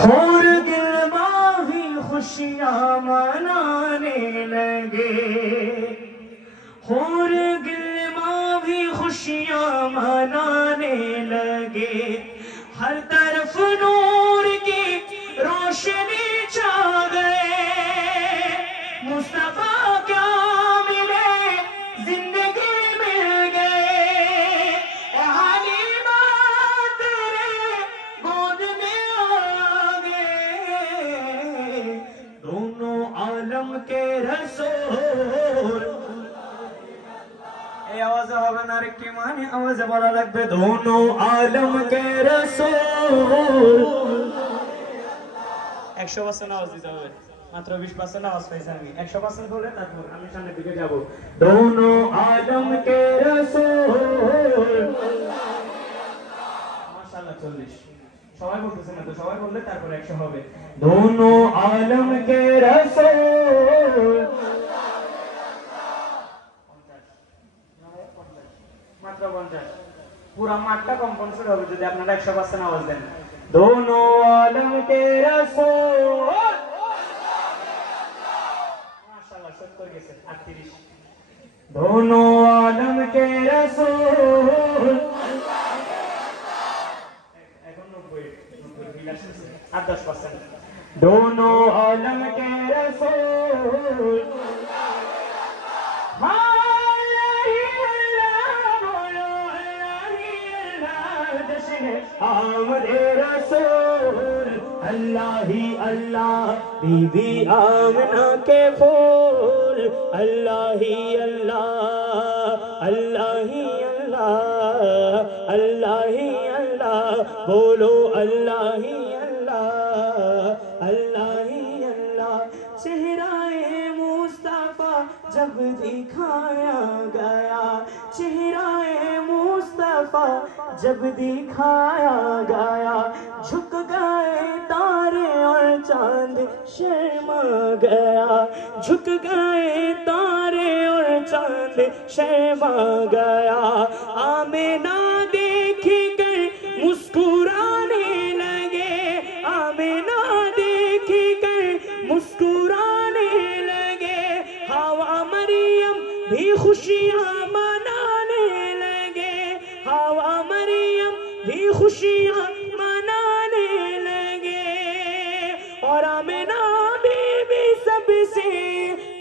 حور گلما بھی خوشیاں منانے لگے، حور گلما بھی خوشیاں منانے لگے، ہر طرف نور کی روشنی چھا گئے، مصطفیٰ کیا ملے زندگی مل گئے، اے حلیمہ تیرے گود میں آ گئے، دونوں عالم کے رسول۔ এই আওয়াজে হবে না রে কি মানে আওয়াজে বলা লাগবে দোনো আলম কে রাসূল। 100% আওয়াজ দিতে হবে, মাত্র 20% আওয়াজ পাইছি আমি। 100% বলে তারপর আমি সামনের দিকে যাব। দোনো আলম কে রাসূল, মাশাআল্লাহ 40। সবাই বলতেছে না তো, সবাই বললে তারপর 100 হবে। দোনো আলম কে রাসূল, মাত্র 50। পুরা মাঠটা কম্পনসেট হবে যদি আপনারা 100% আওয়াজ দেন। দোনো আলম কে রাসূল, মাশাআল্লাহ 70 গেছে 38। দোনো আলম কে রাসূল, এখন 90 আর 10%। দোনো আলম কে রাসূল, آمد رسول، اللہ ہی اللہ بی بی آمنہ کے پھول، اللہ ہی اللہ اللہ ہی اللہ اللہ ہی اللہ، بولو اللہ ہی اللہ اللہ ہی اللہ۔ چہرہ مصطفیٰ جب دکھایا گیا، چہرہ مصطفیٰ جب دکھایا گیا، جھک گئے تارے اور چاند شرما گیا، جھک گئے تارے اور چاند شرما گیا، آمینہ دیکھ کر مسکرانے لگے، آمینہ دیکھ کر مسکرانے لگے، حوا مریم بھی خوشیاں منانے لگے، حوا مریم بھی خوشیاں منانے لگے، اور آمنہ بی بی سب سے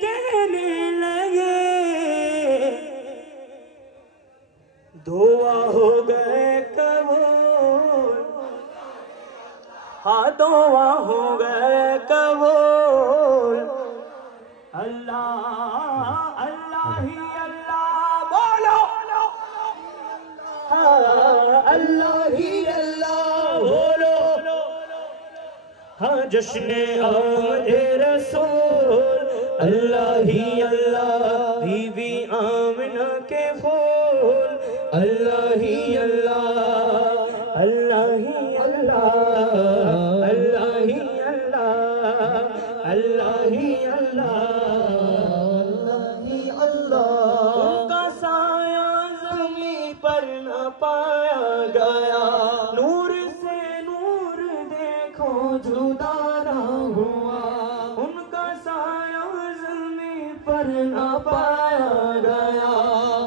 کہنے لگے، دعا ہو گئے قبول، ہاں دعا ہو گئے قبول، اللہ اللہ ہی اللہ، بولو اللہ ہی اللہ، بولو ہاں جشن آمد رسول، اللہ ہی اللہ بی بی آمنہ کے پھول، اللہ ہی اللہ اللہ ہی اللہ اللہ ہی اللہ اللہ ہی اللہ اللہ ہی اللہ۔ ان کا سایہ زمین پر نہ پایا گیا، نور سے نور دیکھو جدا نہ ہوا، ان کا سایہ زمین پر نہ پایا گیا،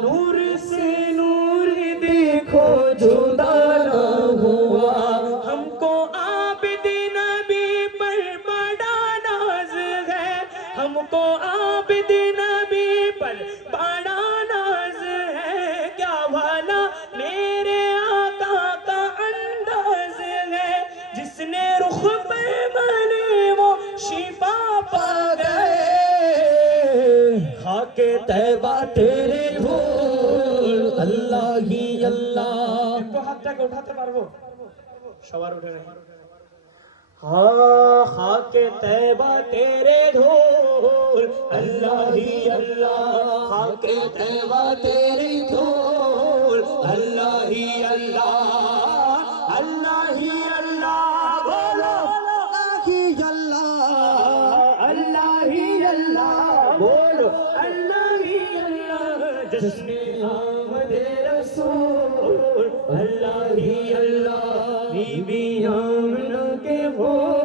نور سے نور دیکھو جدا نہ ہوا، ہم کو عابد نبی پر بڑا ناز ہے، ہم کو عابد نبی پر بڑا ناز ہے، کیا بھلا میرے آقا کا انداز ہے، جس نے رخ پہ ملی وہ شفا پا گئے، خاک طیبہ تیرے دھول، اللہ ہی اللہ۔ ایک تو ہاتھ تک اٹھاتے پارو سوار اٹھے رہے، ہاں خاک طیبہ تیرے دھول، اللہ ہی اللہ، خاک طیبہ تیرے دھول، اللہ ہی اللہ اللہ ہی اللہ، بولو اللہ ہی اللہ اللہ ہی اللہ، بولو اللہ ہی اللہ۔ جشن آمد رسول، اللہ ہی اللہ بی بی آمنہ کے پھول،